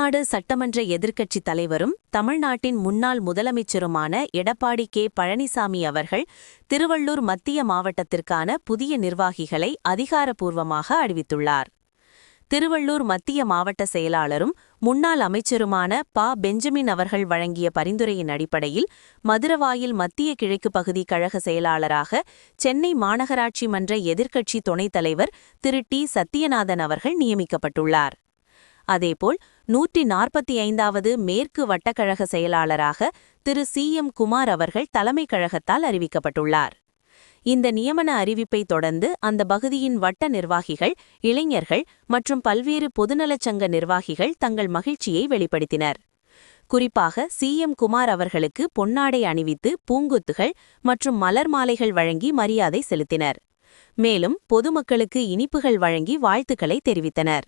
தமிழ்நாடு சட்டமன்ற எதிர்க்கட்சித் தலைவரும் தமிழ்நாட்டின் முன்னாள் முதலமைச்சருமான எடப்பாடி கே பழனிசாமி அவர்கள் திருவள்ளூர் மத்திய மாவட்டத்திற்கான புதிய நிர்வாகிகளை அதிகாரப்பூர்வமாக அறிவித்துள்ளார். திருவள்ளூர் மத்திய மாவட்ட செயலாளரும் முன்னாள் அமைச்சருமான பெஞ்சமின் அவர்கள் வழங்கிய பரிந்துரையின் அடிப்படையில் மதுரவாயில் மத்திய கிழக்கு பகுதி கழக செயலாளராக சென்னை மாநகராட்சி மன்ற எதிர்க்கட்சி துணைத் தலைவர் திரு டி சத்தியநாதன் அவர்கள் நியமிக்கப்பட்டுள்ளார். அதேபோல் 145வது மேற்கு வட்டக்கழக செயலாளராக திரு சி.எம். குமார் அவர்கள் தலைமைக் கழகத்தால் அறிவிக்கப்பட்டுள்ளார். இந்த நியமன அறிவிப்பை தொடர்ந்து அந்த பகுதியின் வட்ட நிர்வாகிகள், இளைஞர்கள் மற்றும் பல்வேறு பொதுநலச் சங்க நிர்வாகிகள் தங்கள் மகிழ்ச்சியை வெளிப்படுத்தினர். குறிப்பாக சி.எம். குமார் அவர்களுக்கு பொன்னாடை அணிவித்து பூங்கொத்துகள் மற்றும் மலர் மாலைகள் வழங்கி மரியாதை செலுத்தினர். மேலும் பொதுமக்களுக்கு இனிப்புகள் வழங்கி வாழ்த்துக்களை தெரிவித்தனர்.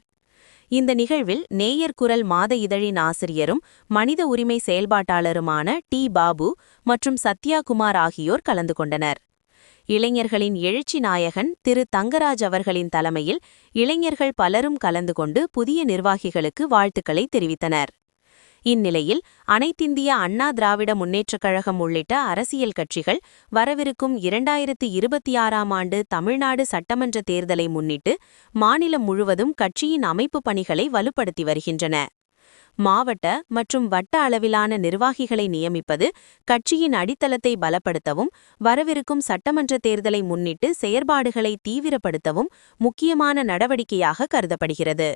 இந்த நிகழ்வில் நேயர் குரல் மாத இதழின் ஆசிரியரும் மனித உரிமை செயல்பாட்டாளருமான டி. பாபு மற்றும் சத்யா குமார் ஆகியோர் கலந்து கொண்டனர். இளைஞர்களின் எழுச்சி நாயகன் திரு தங்கராஜ் அவர்களின் தலைமையில் இளைஞர்கள் பலரும் கலந்து கொண்டு புதிய நிர்வாகிகளுக்கு வாழ்த்துக்களை தெரிவித்தனர். இந்நிலையில் அனைத்திந்திய அண்ணா திராவிட முன்னேற்றக் கழகம் உள்ளிட்ட அரசியல் கட்சிகள் வரவிருக்கும் 2026ஆம் ஆண்டு தமிழ்நாடு சட்டமன்ற தேர்தலை முன்னிட்டு மாநிலம் முழுவதும் கட்சியின் அமைப்பு பணிகளை வலுப்படுத்தி வருகின்றன. மாவட்ட மற்றும் வட்ட அளவிலான நிர்வாகிகளை நியமிப்பது கட்சியின் அடித்தளத்தை பலப்படுத்தவும் வரவிருக்கும் சட்டமன்ற தேர்தலை முன்னிட்டு செயற்பாடுகளை தீவிரப்படுத்தவும் முக்கியமான நடவடிக்கையாக கருதப்படுகிறது.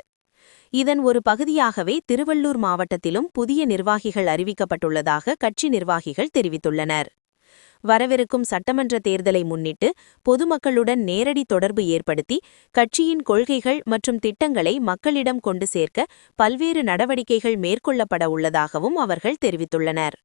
இதன் ஒரு பகுதியாகவே திருவள்ளூர் மாவட்டத்திலும் புதிய நிர்வாகிகள் அறிவிக்கப்பட்டுள்ளதாக கட்சி நிர்வாகிகள் தெரிவித்துள்ளனர். வரவிருக்கும் சட்டமன்ற தேர்தலை முன்னிட்டு பொதுமக்களுடன் நேரடி தொடர்பு ஏற்படுத்தி கட்சியின் கொள்கைகள் மற்றும் திட்டங்களை மக்களிடம் கொண்டு சேர்க்க பல்வேறு நடவடிக்கைகள் மேற்கொள்ளப்பட உள்ளதாகவும் அவர்கள் தெரிவித்துள்ளனர்.